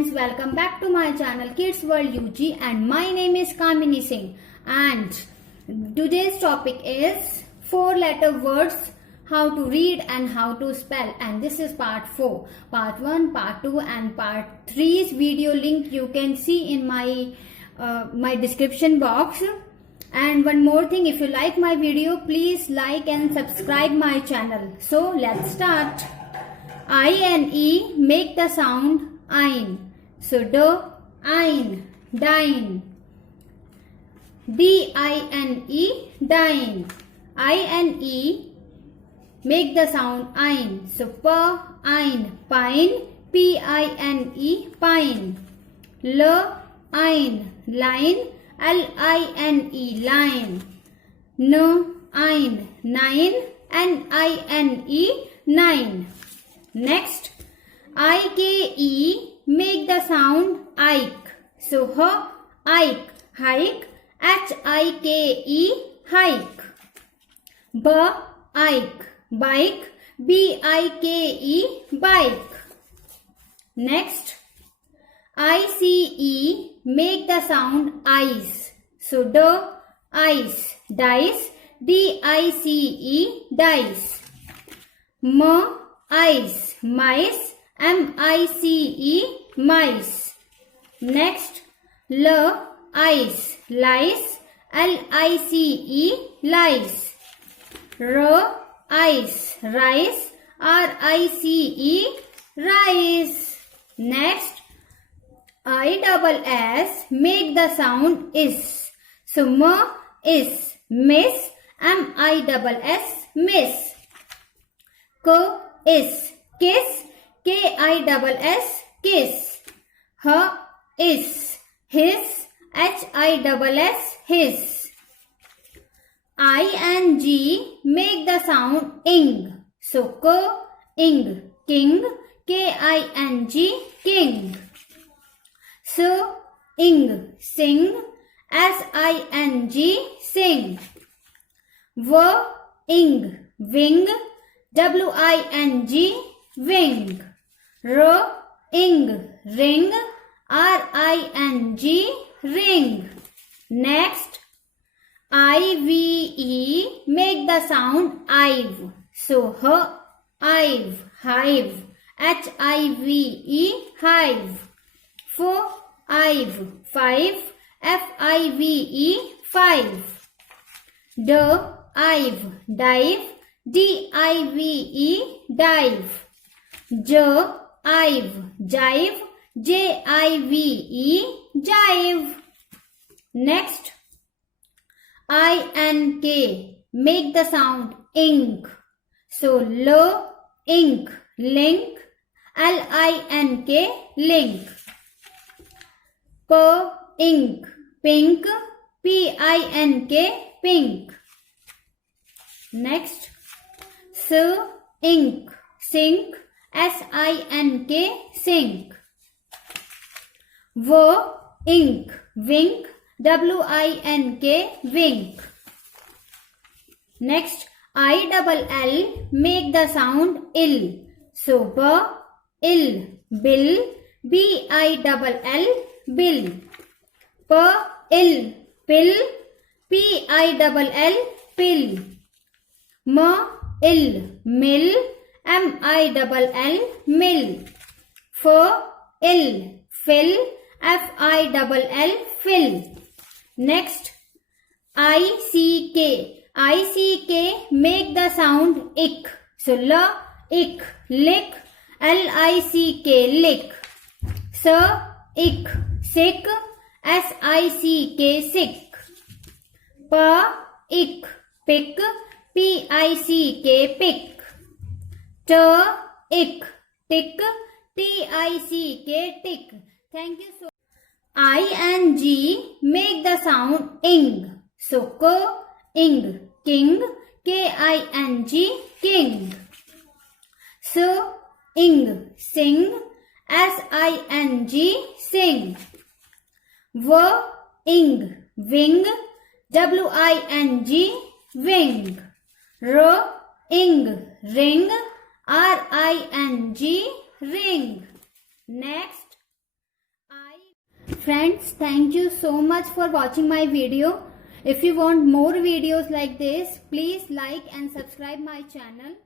friends, welcome back to my channel Kids World UG and my name is Kamini Singh and today's topic is 4-letter words, how to read and how to spell, and this is part 4. Part 1, part 2 and part 3's video link you can see in my description box. And one more thing, if you like my video, please like and subscribe my channel. So let's start. I-N-E, make the sound ein. So do, ein, dine. D-I-N-E, dine. I-N-E, make the sound ein. So pa, ein, pine. P-I-N-E, pine. L, ein, line. L-I-N-E, line. N, ein, nine. N-I-N-E, nine. Next, I-K-E, make the sound ike. So, h, ike, hike. H-I-K-E, hike. B, ike, bike. B-I-K-E, bike. Next, I-C-E, make the sound ice. So, d, ice, dice. D-I-C-E, dice. M, ice, mice. M-I-C-E, mice. Next, L, ice, lice. L-I-C-E, lice. R, ice, rice. R-I-C-E, rice. Next, I-double-S, make the sound is. So, M is, miss. M-I-double-S, miss. K is, kiss. K-I-double-S, kiss. H is, his. H-I-double-S, his. I-N-G, make the sound ing. So, k, ing, king. K-I-N-G, king. So, ing, sing. S-I-N-G, sing. V, ing, wing. W-I-N-G, wing. R, ing, ring. R-I-N-G, ring. Next, I-V-E, make the sound ive. So, h, ive, hive. H-I-V-E, hive. F, ive, five. F-I-V-E, five. D, ive, dive. D-I-V-E, dive. J, ive, jive. J-I-V-E, jive. Next, I-N-K, make the sound ink. So, L, ink, link. L-I-N-K, link. P, ink, pink. P-I-N-K, pink. Next, S, ink, sink. S-I-N-K, sink. V, ink, wink. W-I-N-K, wink. Next, I-double-L, make the sound ill. So, B, ill, bill. B-I-double-L, bill. P, ill, pill. P-I-double-L, pill. M, ill, mill. M-I-double-L, mill. F, ill, fill. F-I-double-L, fill. Next, I-C-K. I-C-K, make the sound ick. So, L, ick, lick. L-I-C-K, lick. S, ick, sick. S-I-C-K, sick. P, ick, pick. P-I-C-K, pick. T, ick, tick. T-I-C-K, tick. Thank you so much. I-N-G, make the sound ing. So, k, ing, king. K-I-N-G, king. So, ing, sing. S-I-N-G, sing. V, ing, wing. W-I-N-G, wing. R, ing, ring. R-I-N-G, ring. Next, Friends, thank you so much for watching my video. If you want more videos like this, please like and subscribe my channel.